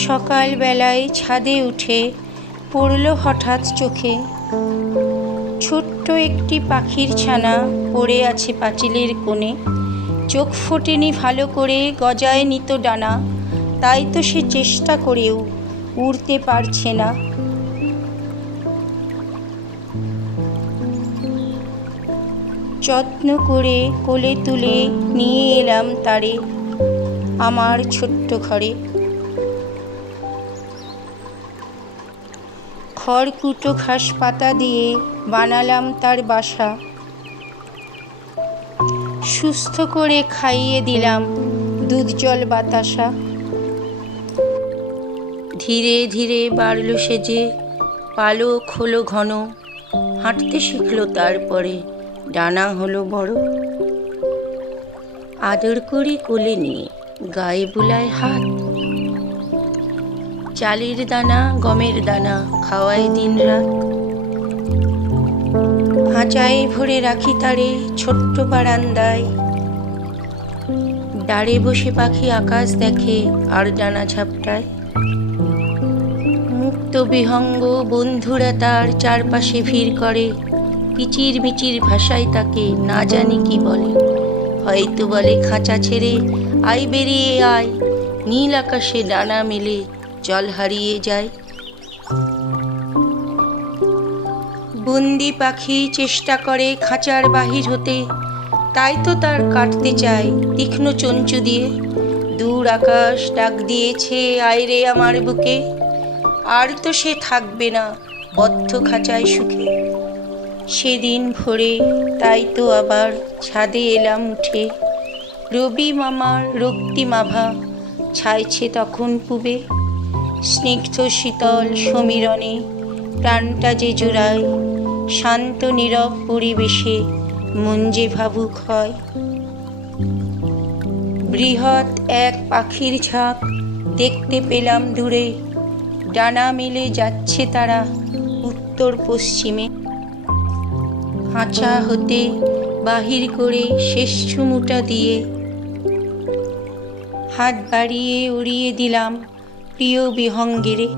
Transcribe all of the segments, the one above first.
সকালবেলায় ছাদে উঠে পড়ল হঠাৎ চোখে, ছোট্ট একটি পাখির ছানা পড়ে আছে পাঁচিলের কোণে। চোখ ফোটেনি ভালো করে, গজায়নি তো ডানা, তাই তো সে চেষ্টা করেও উড়তে পারছে না। যত্ন করে কোলে তুলে নিয়ে এলাম তারে আমার ছোট্ট ঘরে। খড়কুটো ঘাস পাতা দিয়ে বানালাম তার বাসা, সুস্থ করে খাইয়ে দিলাম দুধ জল বাতাসা। ধীরে ধীরে বাড়ল সেজে, পালক হলো ঘন, হাঁটতে শিখলো তারপরে, ডানা হলো বড়। আদর করে কোলে নিয়ে গায়ে বুলায় হাত, চালের দানা গমের দানা খাওয়াই দিন রাত। খাঁচায় ভরে রাখি তারে ছোট্ট বারান্দায়, ডারে বসে পাখি আকাশ দেখে আর ডানা ঝাপটায়। মুক্ত বিহঙ্গ বন্ধুরা তার চারপাশে ভিড় করে, কিচির মিচির ভাষায় তাকে না জানি কি বলে। হয়তো বলে খাঁচা ছেড়ে আয় বেরিয়ে আয়, নীল আকাশে ডানা মেলে জল হারিয়ে যায়। বন্দি পাখি চেষ্টা করে খাঁচার বাহির হতে, তাই তো তার কাটতে চায় তীক্ষ্ণ চঞ্চু দিয়ে। দূর আকাশ ডাক দিয়েছে আয় রে আমার বুকে, আর তো সে থাকবে না বদ্ধ খাঁচায় সুখে। সেদিন ভোরে তাই তো আবার ছাদে এলাম উঠে, রবি মামার রক্তিমাভা ছাইছে তখন পুবে। স্নিগ্ধ শীতল সমীরণে প্রাণটা যে জোড়ায়, শান্ত নীরব পরিবেশে মন যে ভাবুক হয়। বৃহৎ এক পাখির ঝাঁক দেখতে পেলাম দূরে, ডানা মেলে যাচ্ছে তারা উত্তর পশ্চিমে। খাঁচা হতে বাহির করে শেষ চুমুটা দিয়ে হাত বাড়িয়ে উড়িয়ে দিলাম প্রিয় বিহঙ্গেরে।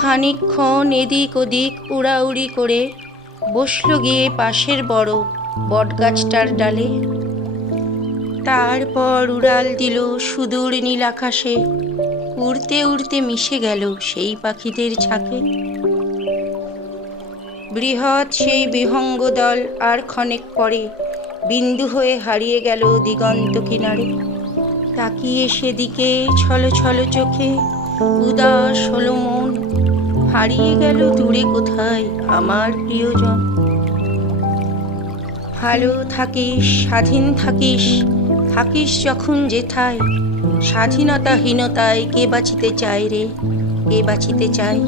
খানিকক্ষণ এদিক ওদিক উড়াউড়ি করে বসল গিয়ে পাশের বড় বটগাছটার ডালে। তারপর উড়াল দিল সুদূর নীল আকাশে, উড়তে উড়তে মিশে গেল সেই পাখিদের ঝাঁকে। বৃহৎ সেই বিহঙ্গ দল আর ক্ষণেক পরে বিন্দু হয়ে হারিয়ে গেল দিগন্ত কিনারে। তাকিয়ে সেদিকে ছলো ছলো চোখে উদাস হলো মন, হারিয়ে গেল দূরে কোথায় আমার প্রিয়জন। ভালো থাকিস স্বাধীন থাকিস, থাকিস যখন যেথায়, স্বাধীনতাহীনতায় কে বাঁচিতে চায় রে, কে বাঁচিতে চায়।